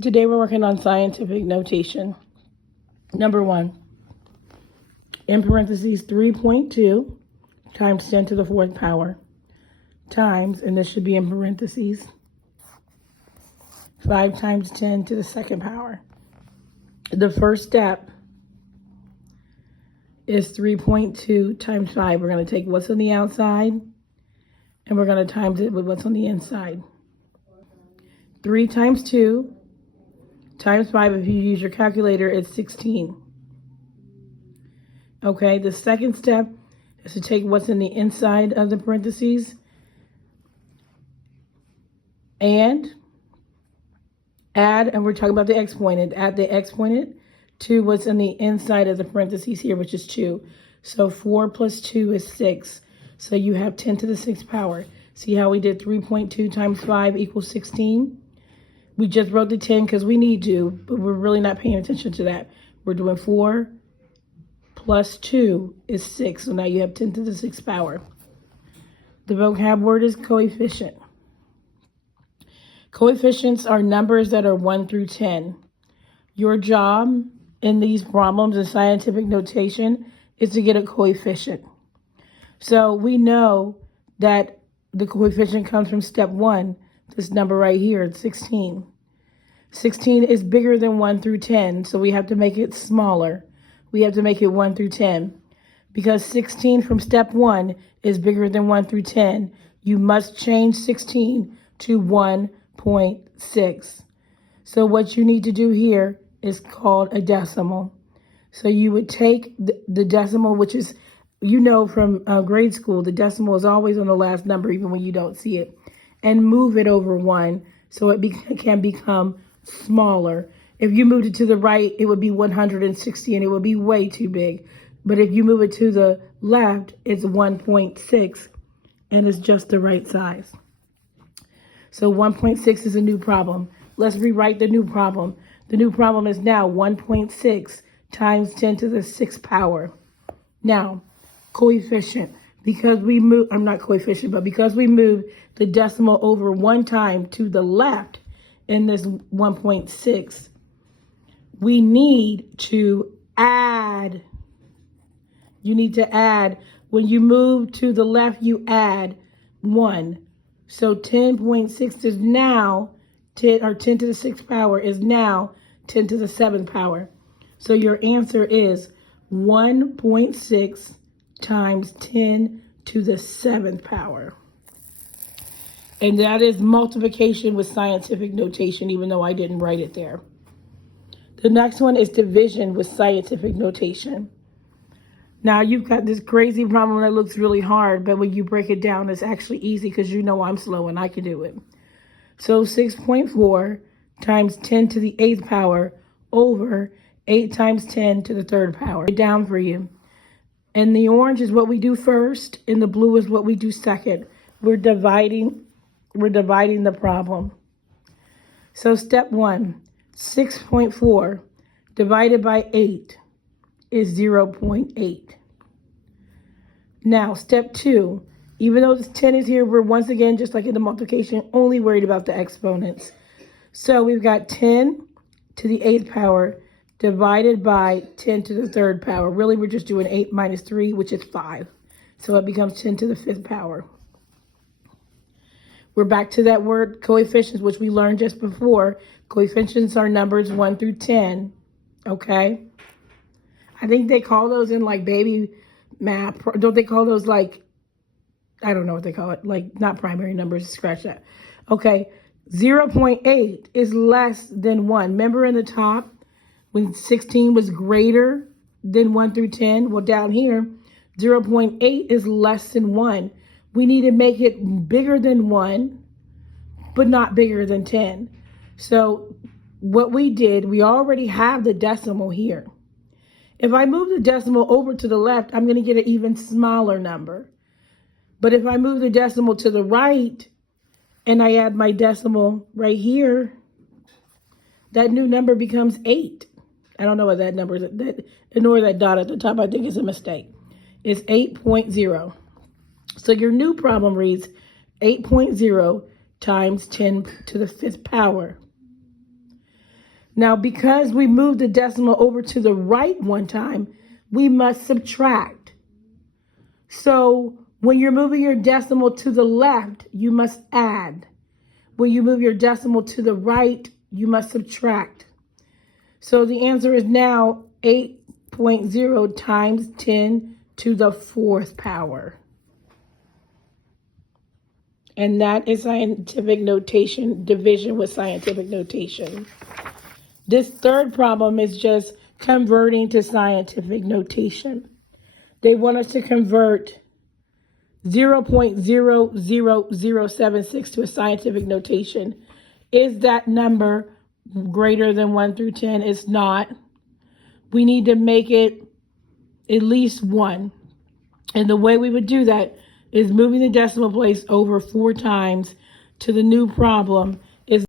Today we're working on scientific notation. Number 1, in parentheses 3.2 times 10 to the 4th power times, and this should be in parentheses, 5 times 10 to the 2nd power. The first step is 3.2 times 5. We're going to take what's on the outside and we're going to times it with what's on the inside. 3 times 2 times 5, if you use your calculator, it's 16. Okay, the second step is to take what's in the inside of the parentheses and add, and we're talking about the exponent, add the exponent to what's in the inside of the parentheses here, which is 2. So 4 plus 2 is 6. So you have 10 to the 6th power. See how we did 3.2 times 5 equals 16? We just wrote the 10 because we need to, but we're really not paying attention to that. We're doing 4 plus 2 is 6. So now you have 10 to the 6th power. The vocab word is coefficient. Coefficients are numbers that are 1 through 10. Your job in these problems in scientific notation is to get a coefficient. So we know that the coefficient comes from step 1. This number right here, it's 16. 16 is bigger than 1 through 10, so we have to make it smaller. We have to make it 1 through 10. Because 16 from step 1 is bigger than 1 through 10, you must change 16 to 1.6. So what you need to do here is called a decimal. So you would take the decimal, which is, you know from grade school, the decimal is always on the last number, even when you don't see it, and move it over 1 so it can become smaller. If you moved it to the right, it would be 160 and it would be way too big. But if you move it to the left, it's 1.6 and it's just the right size. So 1.6 is a new problem. Let's rewrite the new problem. The new problem is now 1.6 times 10 to the 6th power. Now, coefficient. Because we move, I'm not coefficient, but because we move the decimal over 1 time to the left in this 1.6, we need to add. You need to add. When you move to the left, you add 1. So 10.6 is now 10, or 10 to the 6th power is now 10 to the 7th power. So your answer is 1.6 times 10 to the 7th power. And that is multiplication with scientific notation, even though I didn't write it there. The next one is division with scientific notation. Now you've got this crazy problem that looks really hard, but when you break it down, it's actually easy because you know I'm slow and I can do it. So 6.4 times 10 to the 8th power over 8 times 10 to the 3rd power. It down for you. And the orange is what we do first, and the blue is what we do second. We're dividing the problem. So step 1, 6.4 divided by 8 is 0.8. Now, step 2, even though this 10 is here, we're once again, just like in the multiplication, only worried about the exponents. So we've got 10 to the 8th power divided by 10 to the 3rd power. Really, we're just doing 8 minus 3, which is 5. So it becomes 10 to the 5th power. We're back to that word coefficients, which we learned just before. Coefficients are numbers 1 through 10, okay? I think they call those in like baby math. Don't they call those like, I don't know what they call it, like not primary numbers, scratch that. Okay, 0.8 is less than 1. Remember in the top when 16 was greater than 1 through 10? Well, down here, 0.8 is less than 1. We need to make it bigger than 1, but not bigger than 10. So what we did, we already have the decimal here. If I move the decimal over to the left, I'm going to get an even smaller number. But if I move the decimal to the right and I add my decimal right here, that new number becomes 8. I don't know what that number is. Ignore that dot at the top. I think it's a mistake. It's 8.0. So your new problem reads 8.0 times 10 to the 5th power. Now, because we moved the decimal over to the right one time, we must subtract. So when you're moving your decimal to the left, you must add. When you move your decimal to the right, you must subtract. So the answer is now 8.0 times 10 to the fourth power. And that is scientific notation, division with scientific notation. This third problem is just converting to scientific notation. They want us to convert 0.00076 to a scientific notation. Is that number greater than 1 through 10? It's not. We need to make it at least 1. And the way we would do that is moving the decimal place over 4 times to the new problem